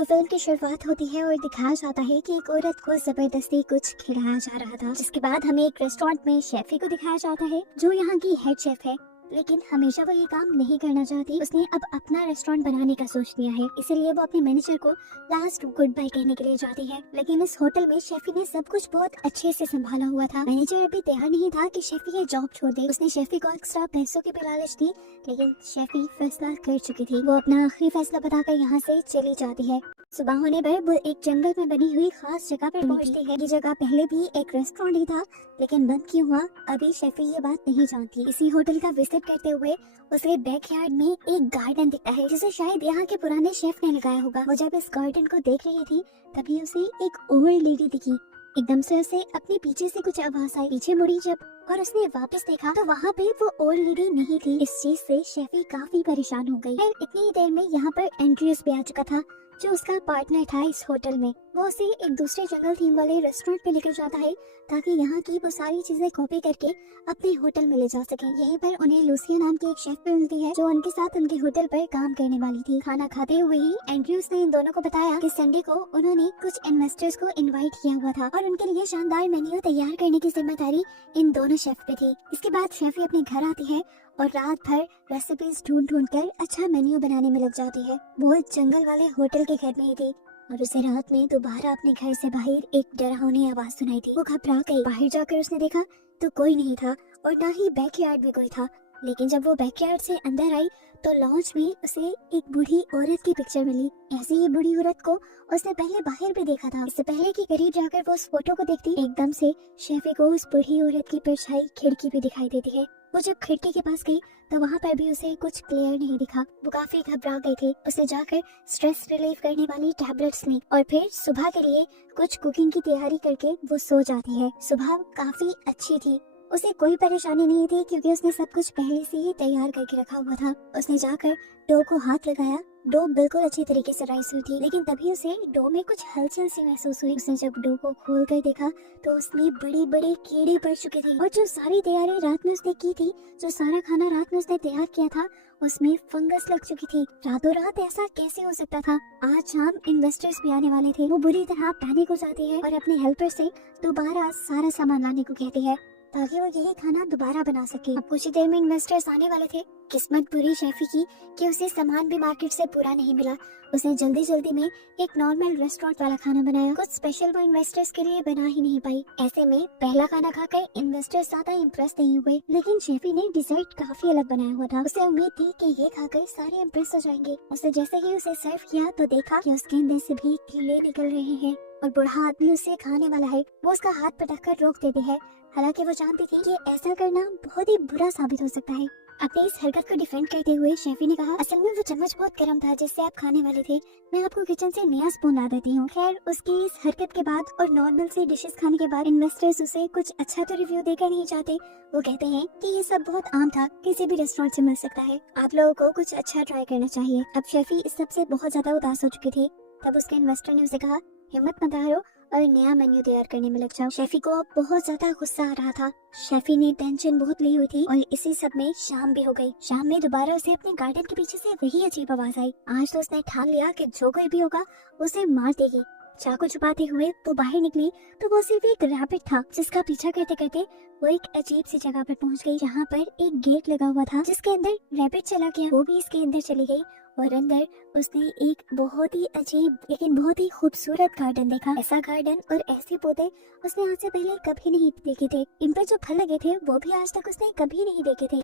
तो फिल्म की शुरुआत होती है और दिखाया जाता है कि एक औरत को जबरदस्ती कुछ खिलाया जा रहा था, जिसके बाद हमें एक रेस्टोरेंट में शेफी को दिखाया जाता है जो यहाँ की हेड शेफ है। लेकिन हमेशा वो ये काम नहीं करना चाहती। उसने अब अपना रेस्टोरेंट बनाने का सोच लिया है, इसीलिए वो अपने मैनेजर को लास्ट गुड बाय कहने के लिए जाती है। लेकिन इस होटल में शेफी ने सब कुछ बहुत अच्छे से संभाला हुआ था। मैनेजर अभी तैयार नहीं था कि शेफी ये जॉब छोड़ दे। उसने शेफी को एक्स्ट्रा पैसों की भी लालच दी, लेकिन शेफी फैसला कर चुकी थी। वो अपना आखिरी फैसला बताकर यहाँ से चली जाती है। सुबह होने पर वो एक जंगल में बनी हुई खास जगह पर पहुंचती है। ये जगह पहले भी एक रेस्टोरेंट ही था, लेकिन बंद क्यों हुआ अभी शेफी ये बात नहीं जानती। इसी होटल का विजिट करते हुए उसे बैकयार्ड में एक गार्डन दिखता है, जिसे शायद यहाँ के पुराने शेफ ने लगाया होगा। वो जब इस गार्डन को देख रही थी तभी उसे एक ओल्ड लेडी दिखी। एकदम से उसे अपने पीछे से कुछ आवाज आई। पीछे मुड़ी जब और उसने वापस देखा तो वहाँ पे वो ओल्ड लेडी नहीं थी। इस चीज से शेफी काफी परेशान हो गई। फिर इतनी ही देर में यहाँ पर एंड्रयूस भी आ चुका था, जो उसका पार्टनर था इस होटल में। वो उसे एक दूसरे जंगल थीम वाले रेस्टोरेंट पे लेकर जाता है ताकि यहाँ की वो सारी चीजें कॉपी करके अपने होटल में ले जा सके। यहीं पर उन्हें लूसिया नाम की एक शेफ भी मिलती है, जो उनके साथ उनके होटल पर काम करने वाली थी। खाना खाते हुए ही एंड्रयूस ने इन दोनों को बताया कि संडे को उन्होंने कुछ इन्वेस्टर्स को इन्वाइट किया हुआ था और उनके लिए शानदार मेन्यू तैयार करने की जिम्मेदारी इन दोनों शेफ पे थी। इसके बाद शेफी अपने घर आती है और रात भर रेसिपीज ढूंढ कर अच्छा मेन्यू बनाने में लग जाती है। वो जंगल वाले होटल के घर में ही थी और उसे रात में दोबारा अपने घर से बाहर एक डरावनी आवाज सुनाई थी। वो घबरा गई। बाहर जाकर उसने देखा तो कोई नहीं था और ना ही बैकयार्ड में कोई था। लेकिन जब वो बैकयार्ड से अंदर आई तो लॉन्च में उसे एक बूढ़ी औरत की पिक्चर मिली। ऐसी ही बूढ़ी औरत को उसने पहले बाहर भी देखा था। इससे पहले कि करीब जाकर वो उस फोटो को देखती, एकदम से शेफी को उस बूढ़ी औरत की परछाई खिड़की पे दिखाई देती है। वो जब खिड़की के पास गई तो वहाँ पर भी उसे कुछ क्लियर नहीं दिखा। वो काफी घबरा गई थी। उसे जाकर स्ट्रेस रिलीफ करने वाली टैबलेट्स ली और फिर सुबह के लिए कुछ कुकिंग की तैयारी करके वो सो जाती है। सुबह काफी अच्छी थी, उसे कोई परेशानी नहीं थी क्योंकि उसने सब कुछ पहले से ही तैयार करके रखा हुआ था। उसने जाकर डो को हाथ लगाया। डो बिल्कुल अच्छी तरीके से राइस हुई थी, लेकिन तभी उसे डो में कुछ हलचल सी महसूस हुई। उसने जब डो को खोल कर देखा तो उसमें बड़े बड़े कीड़े पड़ चुके थे और जो सारी तैयारी रात में उसने की थी, जो सारा खाना रात में उसने तैयार किया था, उसमें फंगस लग चुकी थी। रातों रात ऐसा कैसे हो सकता था? आज शाम इन्वेस्टर्स भी आने वाले थे। वो बुरी तरह पैनिक हो जाती है और अपने हेल्पर से दोबारा सारा सामान लाने को कहती है ताकि वो यही खाना दोबारा बना सके। अब कुछ ही देर में इन्वेस्टर्स आने वाले थे। किस्मत बुरी शेफी की कि उसे सामान भी मार्केट से पूरा नहीं मिला। उसने जल्दी जल्दी में एक नॉर्मल रेस्टोरेंट वाला खाना बनाया। कुछ स्पेशल वो इन्वेस्टर्स के लिए बना ही नहीं पाई। ऐसे में पहला खाना खाकर इन्वेस्टर्स ज्यादा इम्प्रेस नहीं हुए, लेकिन शेफी ने डिजर्ट काफी अलग बनाया हुआ था। उसे उम्मीद थी कि ये खाकर सारे इम्प्रेस हो जाएंगे। उसने जैसे ही उसे सर्व किया तो देखा कि उसके अंदर से भी कीड़े निकल रहे हैं और बूढ़ा आदमी उसे खाने वाला है। वो उसका हाथ पटक कर रोक देती है, हालांकि वो जानती थी कि ऐसा करना बहुत ही बुरा साबित हो सकता है। अपनी इस हरकत को डिफेंड करते हुए शेफी ने कहा, असल में वो चम्मच बहुत गर्म था जिससे आप खाने वाले थे। मैं आपको किचन से नया स्पून ला देती हूँ। खैर, उसकी इस हरकत के बाद और नॉर्मल से डिशेस खाने के बाद इन्वेस्टर्स उसे कुछ अच्छा तो रिव्यू देकर नहीं चाहते। वो कहते हैं कि ये सब बहुत आम था, किसी भी रेस्टोरेंट से मिल सकता है, आप लोगों को कुछ अच्छा ट्राई करना चाहिए। अब शेफी इस सब से बहुत ज्यादा उदास हो चुकी थी। तब उसके इन्वेस्टर ने उसे कहा, हिम्मत मत हारो और नया मेन्यू तैयार करने में लग जाओ। शेफी को बहुत ज्यादा गुस्सा आ रहा था। शेफी ने टेंशन बहुत ली हुई थी और इसी सब में शाम भी हो गई। शाम में दोबारा उसे अपने गार्डन के पीछे से वही अजीब आवाज आई। आज तो उसने ठान लिया कि जो कोई भी होगा उसे मार देगी। चाकू छुपाते हुए वो बाहर निकली तो वो सिर्फ एक रैबिट था, जिसका पीछा करते करते वो एक अजीब सी जगह पर पहुंच गई, जहाँ पर एक गेट लगा हुआ था जिसके अंदर रैबिट चला गया। वो भी इसके अंदर चली गई और अंदर उसने एक बहुत ही अजीब लेकिन बहुत ही खूबसूरत गार्डन देखा। ऐसा गार्डन और ऐसे पौधे उसने आज से पहले कभी नहीं देखे थे। इन पर जो फल लगे थे वो भी आज तक उसने कभी नहीं देखे थे।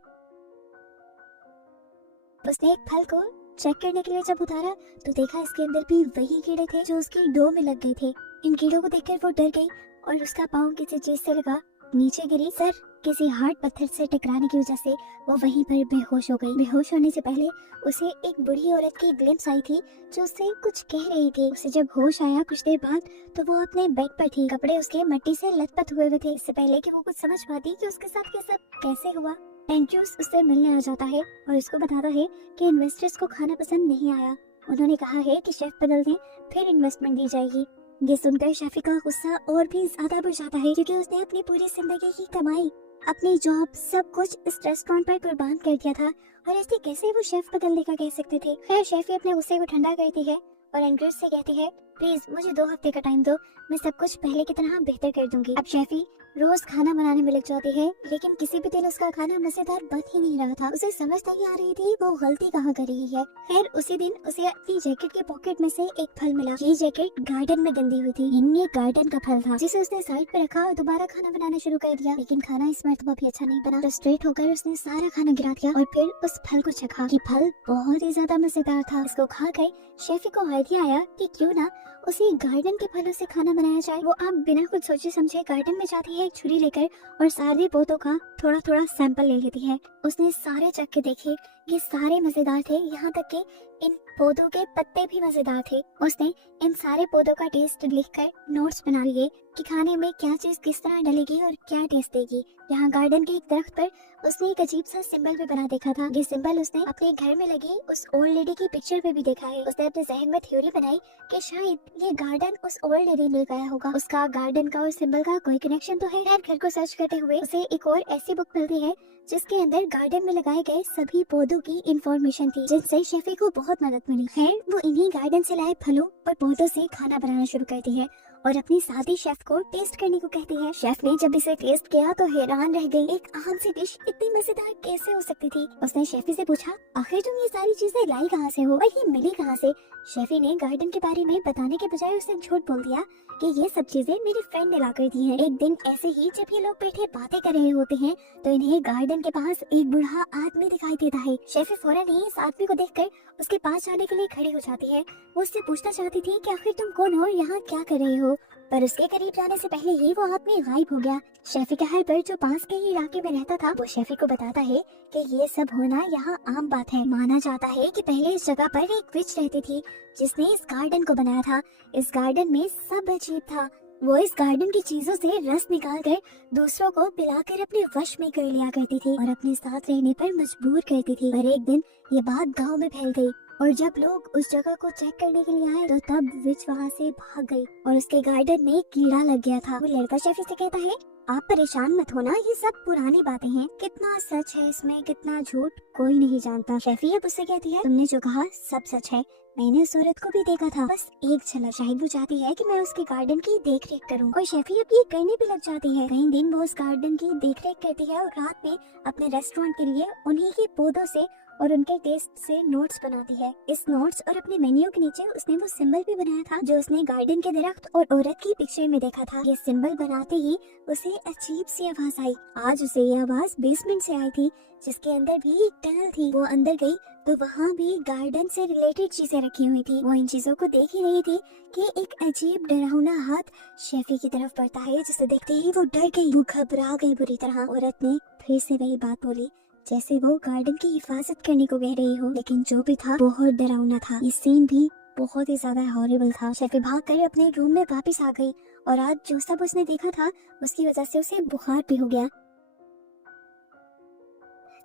उसने एक फल को चेक करने के लिए जब उतारा तो देखा इसके अंदर भी वही कीड़े थे जो उसकी डो में लग गए थे। इन कीड़ों को देखकर वो डर गई और उसका पाँव किसी चीज से लगा, नीचे गिरी। सर किसी हार्ड पत्थर से टकराने की वजह से वो वहीं पर बेहोश हो गई। बेहोश होने से पहले उसे एक बूढ़ी औरत की ग्लिम्स आई थी जो उससे कुछ कह रही थी। उसे जब होश आया कुछ देर बाद तो वो अपने बेड पर थी। कपड़े उसके मिट्टी से लथपथ हुए हुए थे। इससे पहले कि वो कुछ समझ पाती कि उसके साथ ये सब कैसे हुआ, एंड्रयूस उससे मिलने आ जाता है और उसको बताता है कि इन्वेस्टर्स को खाना पसंद नहीं आया। उन्होंने कहा है कि शेफ बदल दें फिर इन्वेस्टमेंट दी जाएगी। ये सुनकर शेफी का गुस्सा और भी ज्यादा बढ़ जाता है क्योंकि उसने अपनी पूरी जिंदगी की कमाई, अपनी जॉब, सब कुछ इस रेस्टोरेंट पर कुर्बान कर दिया था और ऐसे कैसे वो शेफ बदलने का कह सकते थे। खैर शेफी अपने गुस्से को ठंडा करती है और एंड्रयू से कहती है प्लीज मुझे 2 हफ्ते का टाइम दो, मैं सब कुछ पहले की तरह बेहतर कर दूंगी। अब शेफी रोज खाना बनाने में लग जाती है, लेकिन किसी भी दिन उसका खाना मजेदार बन ही नहीं रहा था। उसे समझ नहीं आ रही थी वो गलती कहाँ कर रही है। खैर उसी दिन उसे अपनी जैकेट के पॉकेट में से एक फल मिला। ये जैकेट गार्डन में गंदी हुई थी, ये गार्डन का फल था जिसे उसने साइड पे रखा और दोबारा खाना बनाना शुरू कर दिया। लेकिन खाना इस मर्तबा भी अच्छा नहीं बना। फ्रस्ट्रेट होकर उसने सारा खाना गिरा दिया और फिर उस फल को चखा कि फल बहुत ही ज्यादा मजेदार था। इसको खाकर शेफी को आइडिया आया कि क्यों ना उसी गार्डन के फलों से खाना बनाया जाए। वो अब बिना कुछ सोचे समझे गार्डन में जाती है एक छुरी लेकर और सारे पौधों का थोड़ा थोड़ा सैंपल ले लेती है। उसने सारे चख के देखे, ये सारे मजेदार थे, यहाँ तक कि इन पौधों के पत्ते भी मजेदार थे। उसने इन सारे पौधों का टेस्ट लिखकर नोट्स बना लिए कि खाने में क्या चीज किस तरह डलेगी और क्या टेस्ट देगी। यहाँ गार्डन के एक दरख्त पर उसने एक अजीब सा सिंबल भी बना देखा था। ये सिंबल उसने अपने घर में लगी उस ओल्ड लेडी की पिक्चर पे भी देखा है। उसने अपने जहन में थ्योरी बनाई कि शायद ये गार्डन उस ओल्ड लेडी ने लगाया होगा। उसका गार्डन का और सिंबल का कोई कनेक्शन तो है। घर को सर्च करते हुए उसे एक और ऐसी बुक मिलती है जिसके अंदर गार्डन में लगाए गए सभी पौधों की इंफॉर्मेशन थी, जिनसे शेफी को बहुत मदद मिली है। वो इन्हीं गार्डन से लाए फलों और पौधों से खाना बनाना शुरू करती है और अपनी साथी शेफ को टेस्ट करने को कहती है। शेफ ने जब इसे टेस्ट किया तो हैरान रह गई। एक आम सी डिश इतनी मजेदार कैसे हो सकती थी। उसने शेफी से पूछा आखिर तुम ये सारी चीजें लाई कहाँ से हो और ये मिली कहाँ से। शेफी ने गार्डन के बारे में बताने के बजाय उसे झूठ बोल दिया कि ये सब चीजें मेरी फ्रेंड ने ला कर दी है। एक दिन ऐसे ही जब ये लोग बैठे बातें कर रहे होते हैं तो इन्हें गार्डन के पास एक बूढ़ा आदमी दिखाई देता है। शेफी फौरन ही इस आदमी को देखकर उसके पास जाने के लिए खड़ी हो जाती है। वो उससे पूछना चाहती थी कि आखिर तुम कौन हो, यहाँ क्या कर रहे हो, पर उसके करीब जाने से पहले ही वो आदमी गायब हो गया। शेफी का हेल्पर जो पास के ही इलाके में रहता था वो शेफी को बताता है कि ये सब होना यहाँ आम बात है। माना जाता है कि पहले इस जगह पर एक विच रहती थी जिसने इस गार्डन को बनाया था। इस गार्डन में सब अजीब था। वो इस गार्डन की चीजों से रस निकाल कर दूसरों को पिलाकर अपने वश में कर लिया करती थी और अपने साथ रहने पर मजबूर करती थी। पर एक दिन ये बात गांव में फैल गई और जब लोग उस जगह को चेक करने के लिए आए तो तब विच वहाँ से भाग गई और उसके गार्डन में कीड़ा लग गया था। वो लड़का शेफी से कहता है आप परेशान मत होना, ये सब पुरानी बातें हैं, कितना सच है इसमें कितना झूठ कोई नहीं जानता। शेफी अब उससे कहती है तुमने जो कहा सब सच है, मैंने उस औरत को भी देखा था, बस एक झलक। शायद वो चाहती है कि मैं उसके गार्डन की देख रेख करूँ और शेफी अब ये करने भी लग जाती है। कई दिन वो उस गार्डन की देख रेख करती है और रात में अपने रेस्टोरेंट के लिए उन्हीं के पौधों से और उनके टेस्ट से नोट्स बनाती है। इस नोट्स और अपने मेन्यू के नीचे उसने वो सिंबल भी बनाया था जो उसने गार्डन के दरख्त और औरत की पिक्चर में देखा था। ये सिंबल बनाते ही उसे अजीब सी आवाज आई। आज उसे ये आवाज बेसमेंट से आई थी जिसके अंदर भी एक टनल थी। वो अंदर गई तो वहाँ भी गार्डन से रिलेटेड चीजें रखी हुई थी। वो इन चीजों को देख ही रही थी कि एक अजीब डरावना हाथ शेफी की तरफ बढ़ता है, जिसे देखते ही वो डर गई, वो घबरा गई बुरी तरह। औरत ने फिर से वही बात बोली जैसे वो गार्डन की हिफाजत करने को कह रही हो, लेकिन जो भी था बहुत डरावना था। ये सीन भी बहुत ही ज्यादा हॉरिबल था। शेफी भागकर अपने रूम में वापस आ गई और आज जो सब उसने देखा था उसकी वजह से उसे बुखार भी हो गया।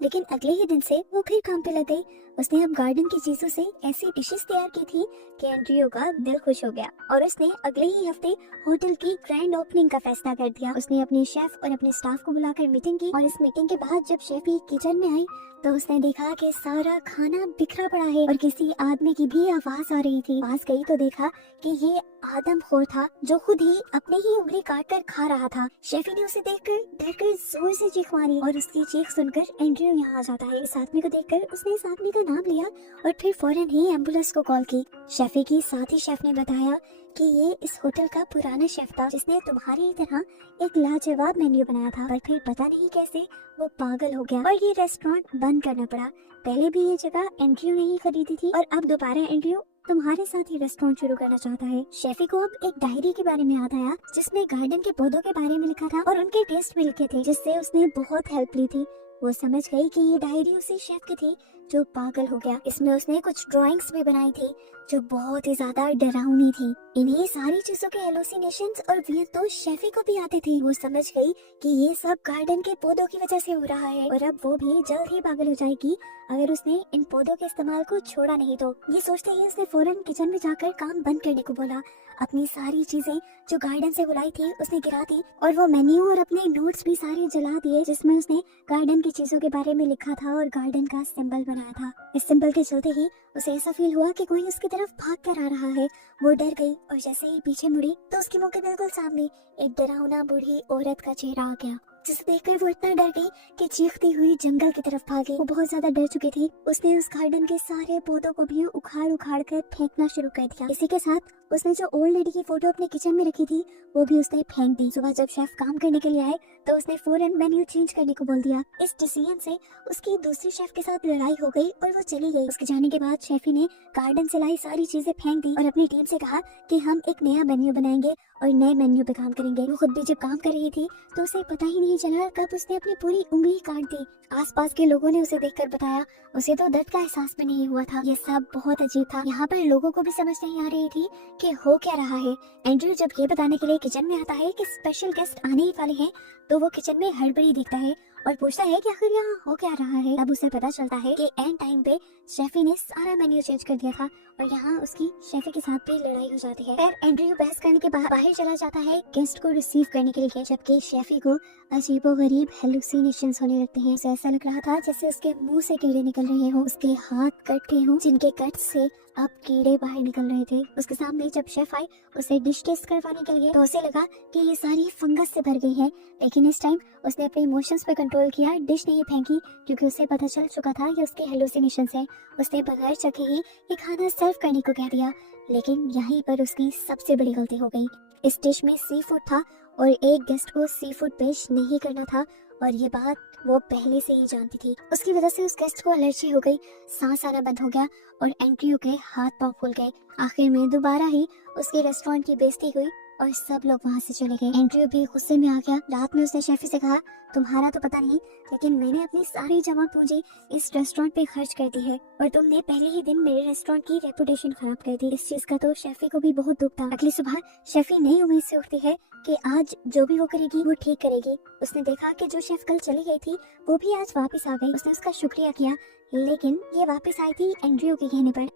लेकिन अगले ही दिन से वो फिर काम पे लग गई। उसने अब गार्डन की चीजों से ऐसी डिशेस तैयार की थी कि एंड्रयू का दिल खुश हो गया और उसने अगले ही हफ्ते होटल की ग्रैंड ओपनिंग का फैसला कर दिया। उसने अपने शेफ और अपने स्टाफ को बुलाकर मीटिंग की और इस मीटिंग के बाद जब शेफी किचन में आई तो उसने देखा कि सारा खाना बिखरा पड़ा है और किसी आदमी की भी आवाज आ रही थी। पास गई तो देखा कि ये आदमखोर था जो खुद ही अपनी ही उंगली काट कर खा रहा था। शेफी ने उसे देखकर डरकर जोर से चीख मारी और उसकी चीख सुनकर एंड्रयू यहाँ आ जाता है। इस आदमी को देखकर उसने इस आदमी का नाम लिया और फिर फौरन ही एम्बुलेंस को कॉल की। शेफी की साथी शेफ ने बताया कि ये इस होटल का पुराना शेफ था जिसने तुम्हारी तरह एक लाजवाब मेन्यू बनाया था, पर फिर पता नहीं कैसे वो पागल हो गया और ये रेस्टोरेंट बंद करना पड़ा। पहले भी ये जगह एंड्रयू ने ही खरीदी थी और अब दोबारा एंड्रयू तुम्हारे साथ ही रेस्टोरेंट शुरू करना चाहता है। शेफी को अब एक डायरी के बारे में याद आया जिसमें गार्डन के पौधों के बारे में लिखा था और उनके टेस्ट भी लिखे थे, जिससे उसने बहुत हेल्प ली थी। वो समझ गई कि ये डायरी उसी शेफ की थी जो पागल हो गया। इसमें उसने कुछ ड्राइंग्स भी बनाई थी जो बहुत ही ज्यादा डरावनी थी। इन्हीं सारी चीजों के हेलुसिनेशंस और वियर तो शेफी को भी आते थे। वो समझ गई कि ये सब गार्डन के पौधों की वजह से हो रहा है और अब वो भी जल्द ही पागल हो जाएगी अगर उसने इन पौधों के इस्तेमाल को छोड़ा नहीं तो। ये सोचते ही उसने फौरन किचन में जाकर काम बंद करने को बोला। अपनी सारी चीजें जो गार्डन से बुलाई थी उसने गिरा दी और वो मेन्यू और अपने नोट्स भी सारे जला दिए जिसमें उसने गार्डन की चीजों के बारे में लिखा था और गार्डन का सिंबल बनाया था। इस सिंबल के चलते ही उसे ऐसा फील हुआ कि कोई उसके तरफ भाग कर आ रहा है। वो डर गई और जैसे ही पीछे मुड़ी तो उसके मुंह के बिल्कुल सामने एक डरावना बूढ़ी औरत का चेहरा आ गया, जिसे देखकर वो इतना डर गई कि चीखती हुई जंगल की तरफ भागी। वो बहुत ज्यादा डर चुकी थी। उसने उस गार्डन के सारे पौधों को भी उखाड़ उखाड़ कर फेंकना शुरू कर दिया। इसी के साथ उसने जो ओल्ड लेडी की फोटो अपने किचन में रखी थी वो भी उसने फेंक दी। सुबह जब शेफ काम करने के लिए आए तो उसने फौरन मेन्यू चेंज करने को बोल दिया। इस डिसीजन से उसकी दूसरी शेफ के साथ लड़ाई हो गई और वो चली गई। उसके जाने के बाद शेफी ने गार्डन से लाई सारी चीजें फेंक दी और अपनी टीम से कहा कि हम एक नया मेन्यू बनाएंगे और नए मेन्यू पे काम करेंगे। वो खुद भी जब काम कर रही थी तो उसे पता ही नहीं चला कब उसने अपनी पूरी उंगली काट दी। आसपास के लोगों ने उसे देखकर बताया उसे तो दर्द का एहसास भी नहीं हुआ था। ये सब बहुत अजीब था। यहाँ पर लोगों को भी समझ नहीं आ रही थी कि हो क्या रहा है। एंड्रयू जब ये बताने के लिए किचन में आता है कि स्पेशल गेस्ट आने ही वाले हैं तो वो किचन में हड़बड़ी देखता है और पूछता है कि आखिर यहाँ हो क्या रहा है। तब उसे पता चलता है कि एंड टाइम पे शेफी ने सारा मेन्यू चेंज कर दिया था और यहाँ उसकी शेफी के साथ भी लड़ाई हो जाती है। फिर एंड्रयू बहस करने के बाद बाहर चला जाता है गेस्ट को रिसीव करने के लिए, जबकि शेफी को अजीबोगरीब हेलुसिनेशंस होने लगते हैं। उसे ऐसा लग रहा था जैसे उसके मुंह से कीड़े निकल रहे हो, उसके हाथ कट गए हो जिनके कट से अब कीड़े बाहर निकल रहे थे। उसके सामने जब शेफ आई उसे डिश टेस्ट करवाने के लिए तो उसे लगा कि ये सारी फंगस से भर गई है, लेकिन इस टाइम उसने अपने इमोशंस पे कंट्रोल किया, डिश नहीं फेंकी क्योंकि उसे पता चल चुका था कि उसके हेलुसिनेशन है। उसने बगैर चखे ही ये खाना सर्व करने को कह दिया, लेकिन यहीं पर उसकी सबसे बड़ी गलती हो गई। इस डिश में सी फूड था और एक गेस्ट को सी फूड पेश नहीं करना था और ये बात वो पहले से ही जानती थी। उसकी वजह से उस गेस्ट को एलर्जी हो गई, सांस आना बंद हो गया और एंड्रयू के हाथ पांव फूल गए। आखिर में दोबारा ही उसके रेस्टोरेंट की बेइज्जती हुई और सब लोग वहाँ से चले गए। एंड्रयू भी गुस्से में आ गया। रात में उसने शेफी से कहा तुम्हारा तो पता नहीं, लेकिन मैंने अपनी सारी जमा पूंजी इस रेस्टोरेंट पे खर्च कर दी है और तुमने पहले ही दिन मेरे रेस्टोरेंट की रेपुटेशन खराब कर दी। इस चीज का तो शेफी को भी बहुत दुख था। अगली सुबह शेफी नई उम्मीद से उठती है कि आज जो भी वो करेगी वो ठीक करेगी। उसने देखा कि जो शेफ कल चली गई थी वो भी आज वापस आ गई। उसने उसका शुक्रिया किया, लेकिन ये वापस आई थी एंड्रयू के कहने पर।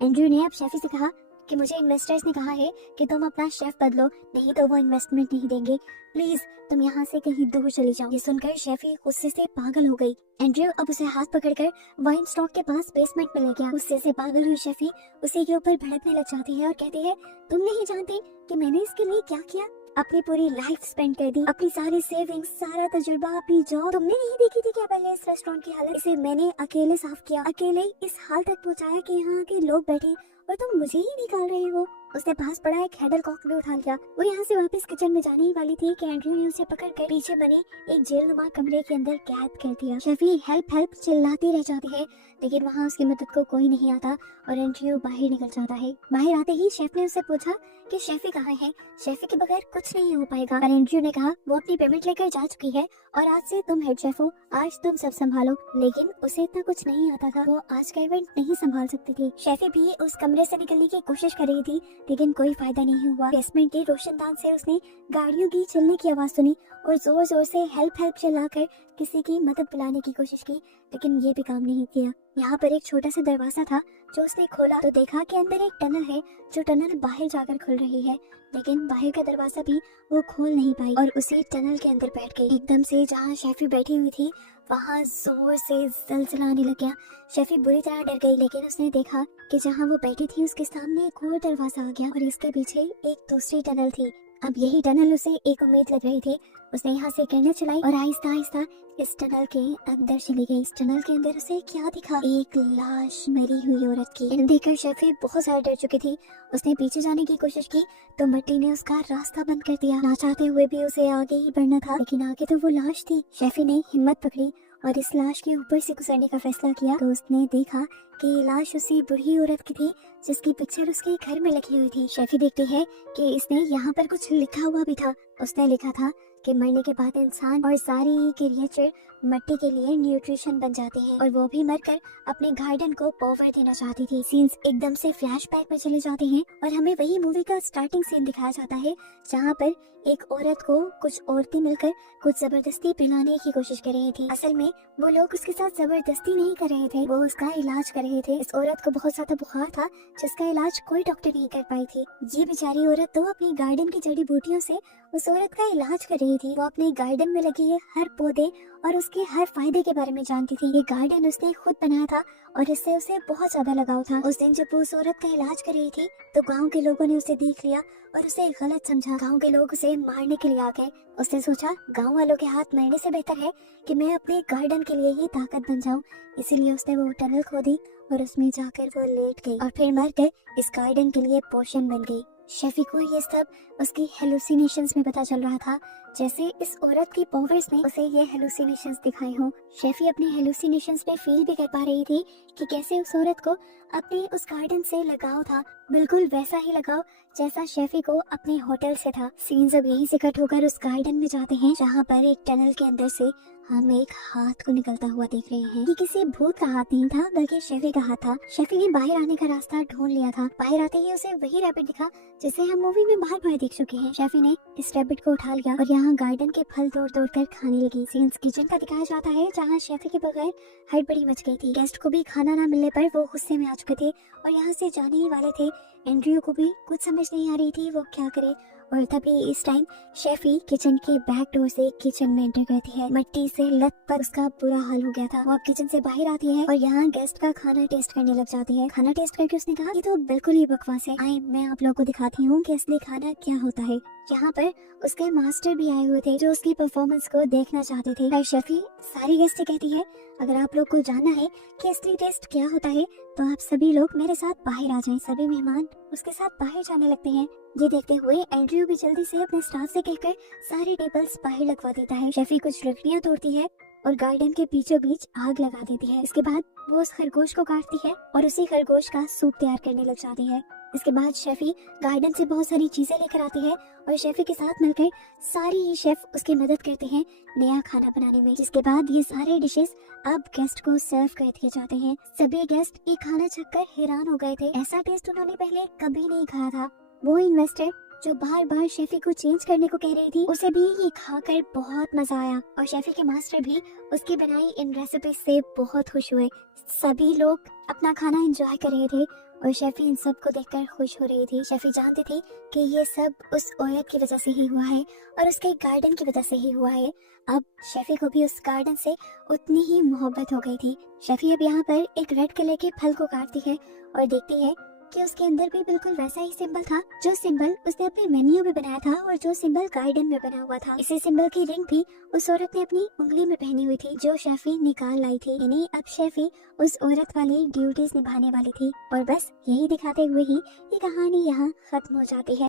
एंड्रयू ने अब शेफी से कहा कि मुझे इन्वेस्टर्स ने कहा है कि तुम अपना शेफ बदलो, नहीं तो वो इन्वेस्टमेंट नहीं देंगे। प्लीज तुम यहाँ से कहीं दूर चली जाओ। ये सुनकर शेफी गुस्से से पागल हो गई। एंड्रयू अब उसे हाथ पकड़कर वाइन स्टॉक के पास बेसमेंट में ले गया। गुस्से से पागल हुई शेफी उसी के ऊपर भड़कने लग जाती है और कहती है तुम नहीं जानते कि मैंने इसके लिए क्या किया। अपनी पूरी लाइफ स्पेंड कर दी, अपनी सारी सेविंग्स, सारा तजुर्बा, अपनी जॉब। तुमने नहीं देखी थी क्या पहले इस रेस्टोरेंट की हालत? इसे मैंने अकेले साफ किया, अकेले इस हाल तक पहुंचाया कि यहाँ के लोग बैठे और तुम मुझे ही निकाल रहे हो। उसने पास पड़ा एक हैंडल कॉक भी उठा लिया। वो यहाँ से वापस किचन में जाने ही वाली थी कि एंड्रयू ने उसे पकड़कर पीछे बने एक जेलनुमा कमरे के अंदर कैद कर दिया। शेफी हेल्प हेल्प चिल्लाती रह जाती है, लेकिन वहाँ उसकी मदद को कोई नहीं आता और एंड्रयू बाहर निकल जाता है। बाहर आते ही शेफ ने उससे पूछा कि शेफी कहाँ है? शेफी के बगैर कुछ नहीं हो पाएगा। पर एंड्रयू ने कहा वो अपनी पेमेंट लेकर जा चुकी है और आज से तुम हेड शेफ हो, आज तुम सब संभालो। लेकिन उसे इतना कुछ नहीं आता था, वो आज का इवेंट नहीं संभाल सकती थी। शेफी भी उस कमरे से निकलने की कोशिश कर रही थी, लेकिन कोई फायदा नहीं हुआ। बेसमेंट के रोशनदान से उसने गाड़ियों की चलने की आवाज सुनी और जोर जोर से हेल्प हेल्प चिल्लाकर किसी की मदद बुलाने की कोशिश की, लेकिन ये भी काम नहीं किया। यहाँ पर एक छोटा सा दरवाजा था जो उसने खोला तो देखा कि अंदर एक टनल है जो टनल बाहर जाकर खुल रही है, लेकिन बाहर का दरवाजा भी वो खोल नहीं पाई और उसी टनल के अंदर बैठ गई। एकदम से जहाँ शेफी बैठी हुई थी वहाँ जोर से जलजला आने लग गया। शेफी बुरी तरह डर गई, लेकिन उसने देखा कि जहाँ वो बैठी थी उसके सामने एक और दरवाजा आ गया और इसके पीछे एक दूसरी टनल थी। अब यही टनल उसे एक उम्मीद लग रही थी। उसने यहाँ से किरणें चलाई और आहिस्ता आहिस्ता इस टनल के अंदर चली गई। इस टनल के अंदर उसे क्या दिखा? एक लाश, मरी हुई औरत की। इन्हें देखकर शेफी बहुत ज्यादा डर चुकी थी। उसने पीछे जाने की कोशिश की तो मिट्टी ने उसका रास्ता बंद कर दिया। ना चाहते हुए भी उसे आगे ही बढ़ना था, लेकिन आगे तो वो लाश थी। शेफी ने हिम्मत पकड़ी और इस लाश के ऊपर से गुजरने का फैसला किया तो उसने देखा कि ये लाश उसी बूढ़ी औरत की थी जिसकी पिक्चर उसके घर में लगी हुई थी। शेफी देखती है कि इसने यहाँ पर कुछ लिखा हुआ भी था। उसने लिखा था कि मरने के बाद इंसान और सारी क्रिएचर मिट्टी के लिए न्यूट्रिशन बन जाते हैं और वो भी मरकर अपने गार्डन को पावर देना चाहती थी। सीन्स एकदम से फ्लैशबैक में चले जाते हैं और हमें वही मूवी का स्टार्टिंग सीन दिखाया जाता है जहाँ पर एक औरत को कुछ औरतें मिलकर कुछ जबरदस्ती पिलाने की कोशिश कर रही थी। असल में वो लोग उसके साथ जबरदस्ती नहीं कर रहे थे, वो उसका इलाज कर रहे थे। इस औरत को बहुत ज्यादा बुखार था जिसका इलाज कोई डॉक्टर नहीं कर पाई थी। ये बेचारी औरत तो अपनी गार्डन की जड़ी बूटियों से उस औरत का इलाज कर रही थी। वो अपने गार्डन में लगे हर पौधे और उसके हर फायदे के बारे में जानती थी। ये गार्डन उसने खुद बनाया था और इससे उसे बहुत ज्यादा लगाव था। उस दिन जब वो उस औरत का इलाज कर रही थी तो गांव के लोगों ने उसे देख लिया और उसे गलत समझा। गांव के लोग उसे मारने के लिए आ गए। उसने सोचा गांव वालों के हाथ मरने से बेहतर है कि मैं अपने गार्डन के लिए ही ताकत बन जाऊं। इसीलिए उसने वो टनल खोदी और उसमें जाकर वो लेट गई और फिर मरकर इस गार्डन के लिए पोषण बन गई। शेफी को ये सब उसकी हेलुसिनेशंस में पता चल रहा था, जैसे इस औरत की पावर्स ने उसे ये हेलुसिनेशंस दिखाए हों। शेफी अपनी हेलुसिनेशंस में फील भी कर पा रही थी कि कैसे उस औरत को अपने उस गार्डन से लगाव था, बिल्कुल वैसा ही लगाव जैसा शेफी को अपने होटल से था। सीन्स अब यहीं से कट होकर उस गार्डन में जाते हैं जहाँ पर एक टनल के अंदर से हम एक हाथ को निकलता हुआ देख रहे हैं। ये किसी भूत का हाथ नहीं था बल्कि शेफी का हाथ था। शेफी ने बाहर आने का रास्ता ढूंढ लिया था। बाहर आते ही उसे वही रैबिट दिखा जिसे हम मूवी में बार बार देख चुके हैं। शेफी ने इस रैबिट को उठा लिया और यहाँ गार्डन के फल तोड़ तोड़ कर खाने लगी। सीन्स किचन का दिखाया जाता है जहाँ शेफी के बगैर हड़बड़ी मच गई थी। गेस्ट को भी खाना न मिलने पर वो गुस्से में आ चुके थे और यहाँ से जाने ही वाले थे। एंड्रयू को भी कुछ समझ नहीं आ रही थी वो क्या करे और तभी इस टाइम शेफी किचन के बैक डोर से किचन में एंटर करती है। मिट्टी से लत पर उसका बुरा हाल हो गया था। वो अब किचन से बाहर आती है और यहाँ गेस्ट का खाना टेस्ट करने लग जाती है। खाना टेस्ट करके उसने कहा ये तो बिल्कुल ही बकवास है। आए मैं आप लोगों को दिखाती हूँ कि असली खाना क्या होता है। यहाँ पर उसके मास्टर भी आए हुए थे जो उसकी परफॉर्मेंस को देखना चाहते थे। पर शेफी सारी गेस्ट से कहती है अगर आप लोग को जानना है कि असली टेस्ट क्या होता है तो आप सभी लोग मेरे साथ बाहर आ जाएं। सभी मेहमान उसके साथ बाहर जाने लगते हैं। ये देखते हुए एंड्रयू भी जल्दी से अपने स्टाफ से कहकर सारे टेबल्स बाहर लगवा देता है। शेफी कुछ लकड़ियाँ तोड़ती है और गार्डन के बीचों बीच आग लगा देती है। इसके बाद वो उस खरगोश को काटती है और उसी खरगोश का सूप तैयार करने लग जाती है। इसके बाद शेफी गार्डन से बहुत सारी चीजें लेकर आती है और शेफी के साथ मिलकर सारे ही शेफ उसकी मदद करते हैं नया खाना बनाने में। जिसके बाद ये सारे डिशेस अब गेस्ट को सर्व कर दिए जाते हैं। सभी गेस्ट ये खाना छककर हैरान हो गए थे। ऐसा टेस्ट उन्होंने पहले कभी नहीं खाया था। वो इन्वेस्टर जो बार बार शेफी को चेंज करने को कह रही थी उसे भी ये खाकर बहुत मजा आया और शेफी के मास्टर भी उसकी बनाई इन रेसिपी से बहुत खुश हुए। सभी लोग अपना खाना एंजॉय कर रहे थे और शेफी इन सब को देखकर खुश हो रही थी। शेफी जानती थी कि ये सब उस औरत की वजह से ही हुआ है और उसके गार्डन की वजह से ही हुआ है। अब शेफी को भी उस गार्डन से उतनी ही मोहब्बत हो गई थी। शेफी अब यहाँ पर एक रेड कलर के फल को काटती है और देखती है कि उसके अंदर भी बिल्कुल वैसा ही सिंबल था जो सिंबल उसने अपने मेन्यू में बनाया था और जो सिंबल गार्डन में बना हुआ था। इसी सिंबल की रिंग भी उस औरत ने अपनी उंगली में पहनी हुई थी जो शेफी निकाल लाई थी। यानी अब शेफी उस औरत वाली ड्यूटीज निभाने वाली थी और बस यही दिखाते हुए ही ये कहानी यहाँ खत्म हो जाती है।